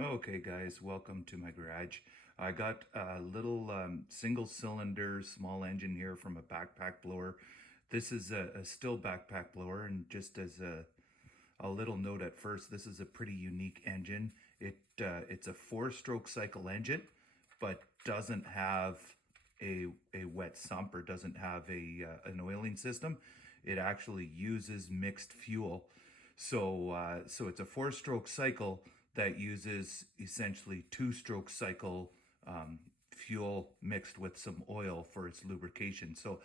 Okay, guys, welcome to my garage. I got a little single cylinder small engine here from a backpack blower. This is a still backpack blower, and just as a little note at first, this is a pretty unique engine. It's a four-stroke cycle engine, but doesn't have a wet sump or doesn't have an oiling system. It actually uses mixed fuel. So it's a four-stroke cycle that uses essentially two-stroke cycle fuel mixed with some oil for its lubrication. So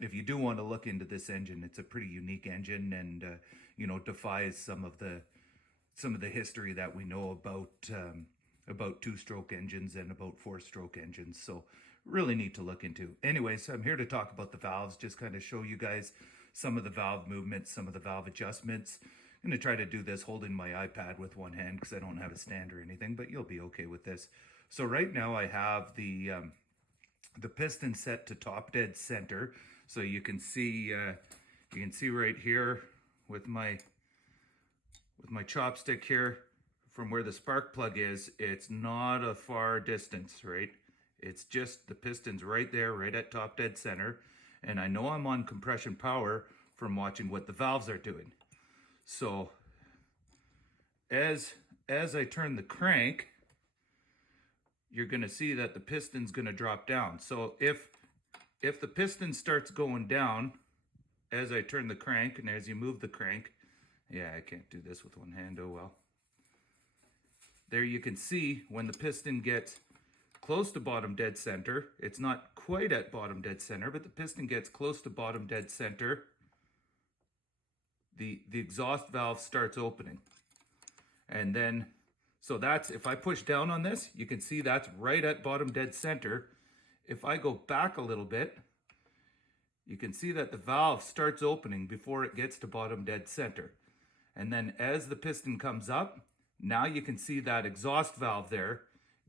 if you do want to look into this engine, it's a pretty unique engine, and defies some of the history that we know about two-stroke engines and about four-stroke engines. So really neat to look into. Anyways, I'm here to talk about the valves, just kind of show you guys some of the valve movements, some of the valve adjustments. I'm going to try to do this holding my iPad with one hand because I don't have a stand or anything, but you'll be okay with this. So right now I have the piston set to top dead center. So you can see right here with my chopstick here, from where the spark plug is, it's not a far distance, right? It's just the piston's right there, right at top dead center. And I know I'm on compression power from watching what the valves are doing. So as I turn the crank, you're going to see that the piston's going to drop down. So if the piston starts going down as I turn the crank, and as you move the crank, yeah, I can't do this with one hand, oh well. There you can see when the piston gets close to bottom dead center, it's not quite at bottom dead center, but the piston gets close to bottom dead center, the exhaust valve starts opening. And then, so that's, if I push down on this, you can see that's right at bottom dead center. If I go back a little bit, you can see that the valve starts opening before it gets to bottom dead center. And then as the piston comes up, now you can see that exhaust valve there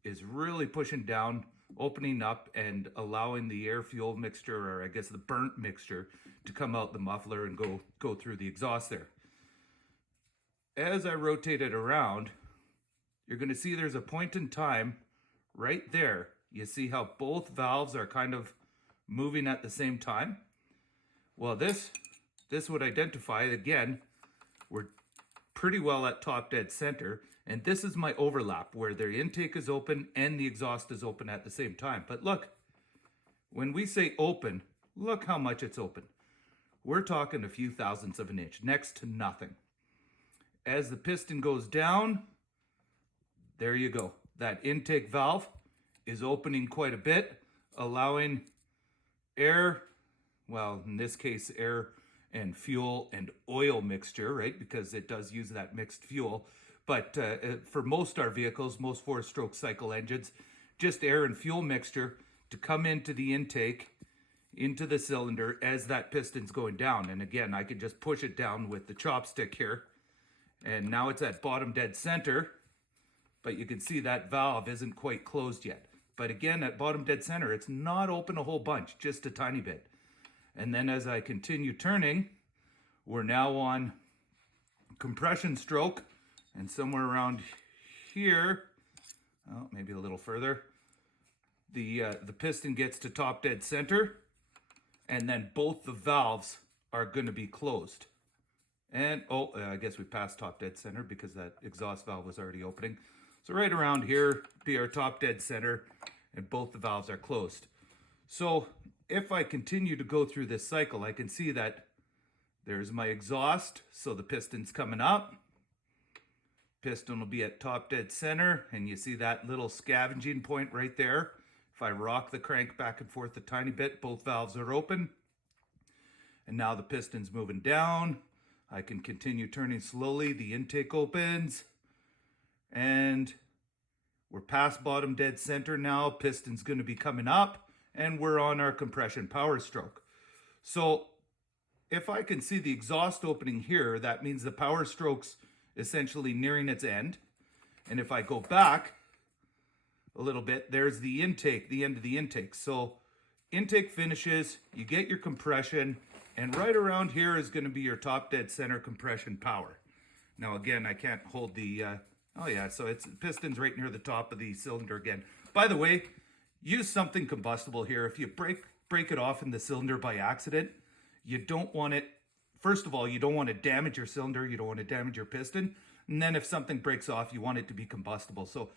is really pushing down, opening up, and allowing the air fuel mixture, or I guess the burnt mixture, to come out the muffler and go through the exhaust there. As I rotate it around, you're going to see there's a point in time right there. You see how both valves are kind of moving at the same time? Well, this would identify, again, we're pretty well at top dead center, and this is my overlap where the intake is open and the exhaust is open at the same time. But look, when we say open, look how much it's open. We're talking a few thousandths of an inch, next to nothing. As the piston goes down, there you go. That intake valve is opening quite a bit, allowing air, well, in this case, air and fuel and oil mixture, right? Because it does use that mixed fuel. But for most our vehicles, most four-stroke cycle engines, just air and fuel mixture to come into the intake, into the cylinder as that piston's going down. And again, I could just push it down with the chopstick here. And now it's at bottom dead center, but you can see that valve isn't quite closed yet. But again, at bottom dead center, it's not open a whole bunch, just a tiny bit. And then as I continue turning, we're now on compression stroke, and somewhere around here, oh, maybe a little further, the piston gets to top dead center, and then both the valves are going to be closed. And, oh, I guess we passed top dead center because that exhaust valve was already opening. So right around here be our top dead center, and both the valves are closed. So if I continue to go through this cycle, I can see that there's my exhaust. So the piston's coming up. Piston will be at top dead center, and you see that little scavenging point right there. If I rock the crank back and forth a tiny bit, both valves are open. And now the piston's moving down. I can continue turning slowly. The intake opens, and we're past bottom dead center now. Piston's going to be coming up, and we're on our compression power stroke. So if I can see the exhaust opening here, that means the power stroke's essentially nearing its end. And if I go back a little bit, there's the intake, the end of the intake. So intake finishes, you get your compression, and right around here is going to be your top dead center compression power. Now again, I can't hold the Oh yeah, so it's piston's right near the top of the cylinder again. By the way, use something combustible here. If you break it off in the cylinder by accident, you don't want it, first of all, you don't want to damage your cylinder, you don't want to damage your piston. And then if something breaks off, you want it to be combustible. So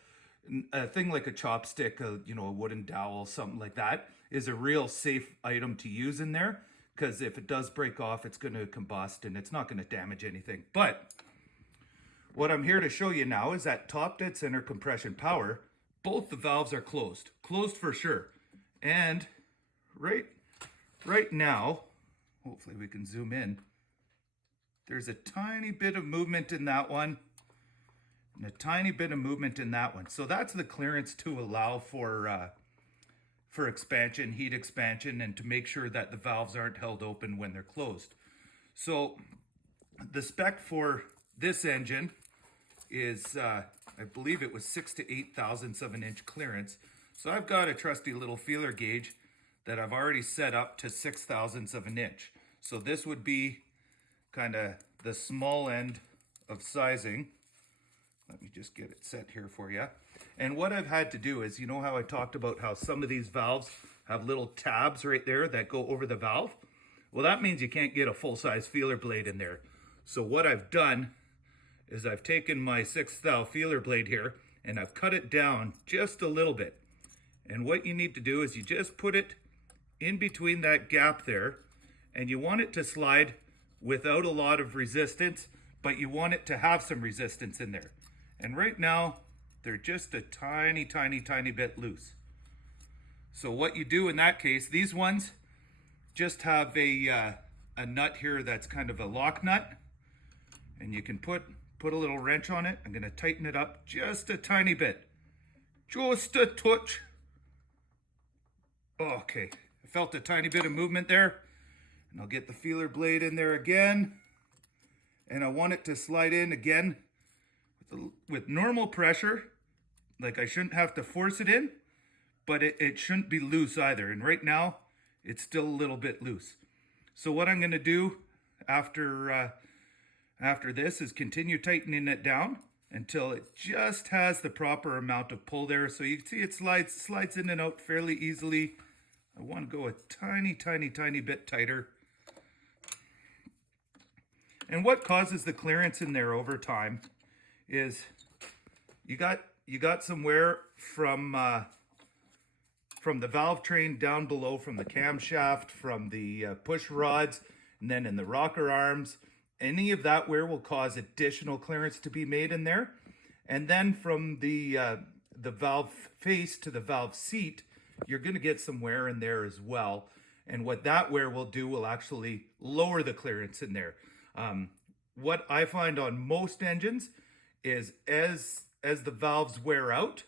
a thing like a chopstick, a wooden dowel, something like that is a real safe item to use in there, because if it does break off, it's going to combust and it's not going to damage anything. But what I'm here to show you now is that top dead center compression power, both the valves are closed for sure. And right now, hopefully we can zoom in, there's a tiny bit of movement in that one and a tiny bit of movement in that one. So that's the clearance to allow for expansion, heat expansion, and to make sure that the valves aren't held open when they're closed. So the spec for this engine is, I believe it was 6 to 8 thousandths of an inch clearance. So I've got a trusty little feeler gauge that I've already set up to 6 thousandths of an inch. So this would be kind of the small end of sizing. Let me just get it set here for you. And what I've had to do is, you know how I talked about how some of these valves have little tabs right there that go over the valve? Well, that means you can't get a full-size feeler blade in there. So what I've done is I've taken my 6th thou feeler blade here and I've cut it down just a little bit. And what you need to do is you just put it in between that gap there, and you want it to slide without a lot of resistance, but you want it to have some resistance in there. And right now, they're just a tiny, tiny, tiny bit loose. So what you do in that case, these ones just have a nut here that's kind of a lock nut, and you can put a little wrench on it. I'm going to tighten it up just a tiny bit. Just a touch. Okay, I felt a tiny bit of movement there. And I'll get the feeler blade in there again. And I want it to slide in again with normal pressure. Like, I shouldn't have to force it in, but it shouldn't be loose either. And right now, it's still a little bit loose. So what I'm going to do after this is continue tightening it down until it just has the proper amount of pull there. So you can see it slides in and out fairly easily. I want to go a tiny, tiny, tiny bit tighter. And what causes the clearance in there over time is you got some wear from the valve train down below, from the camshaft, from the push rods, and then in the rocker arms. Any of that wear will cause additional clearance to be made in there. And then from the valve face to the valve seat, you're going to get some wear in there as well. And what that wear will do will actually lower the clearance in there. What I find on most engines is as the valves wear out,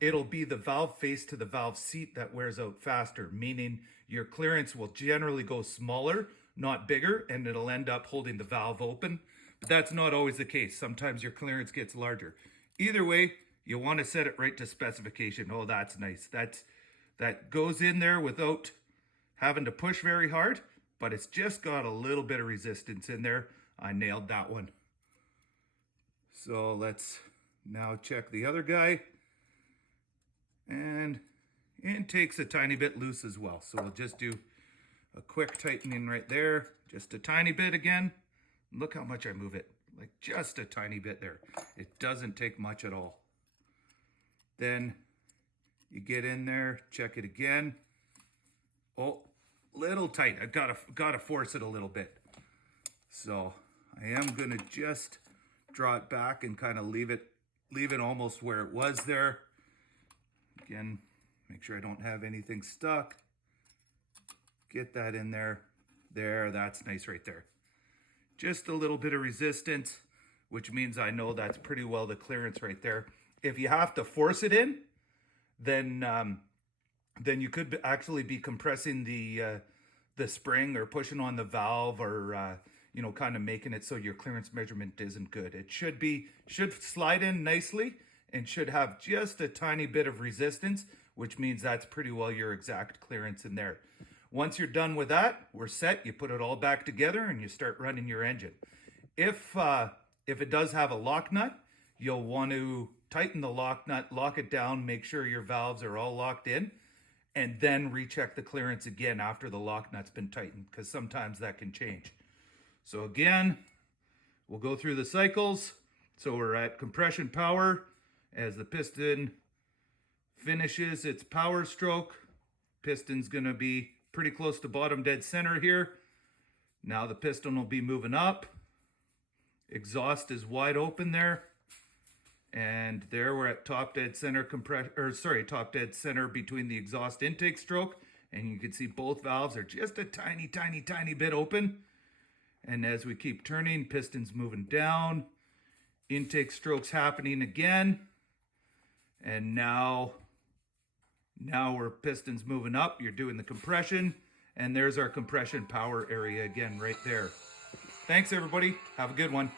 it'll be the valve face to the valve seat that wears out faster, meaning your clearance will generally go smaller, not bigger, and it'll end up holding the valve open. But that's not always the case. Sometimes your clearance gets larger. Either way, you want to set it right to specification. Oh, that's nice. That goes in there without having to push very hard, but it's just got a little bit of resistance in there. I nailed that one. So let's now check the other guy. And intake's a tiny bit loose as well. So we'll just do a quick tightening right there. Just a tiny bit again. Look how much I move it. Like just a tiny bit there. It doesn't take much at all. Then you get in there, check it again. Oh, little tight. I've gotta force it a little bit. So I am gonna just draw it back and kind of leave it almost where it was there. Again, make sure I don't have anything stuck. Get that in there. There, that's nice right there. Just a little bit of resistance, which means I know that's pretty well the clearance right there. If you have to force it in, then you could actually be compressing the spring or pushing on the valve, or kind of making it so your clearance measurement isn't good. It should slide in nicely and should have just a tiny bit of resistance, which means that's pretty well your exact clearance in there. Once you're done with that, we're set. You put it all back together and you start running your engine. If it does have a lock nut, you'll want to tighten the lock nut, lock it down, make sure your valves are all locked in, and then recheck the clearance again after the lock nut's been tightened, because sometimes that can change. So again, we'll go through the cycles. So we're at compression power as the piston finishes its power stroke. Piston's gonna be pretty close to bottom dead center here. Now the piston will be moving up. Exhaust is wide open there. And there we're at top dead center top dead center between the exhaust intake stroke. And you can see both valves are just a tiny, tiny, tiny bit open. And as we keep turning, piston's moving down. Intake stroke's happening again. And now we're piston's moving up. You're doing the compression. And there's our compression power area again right there. Thanks everybody. Have a good one.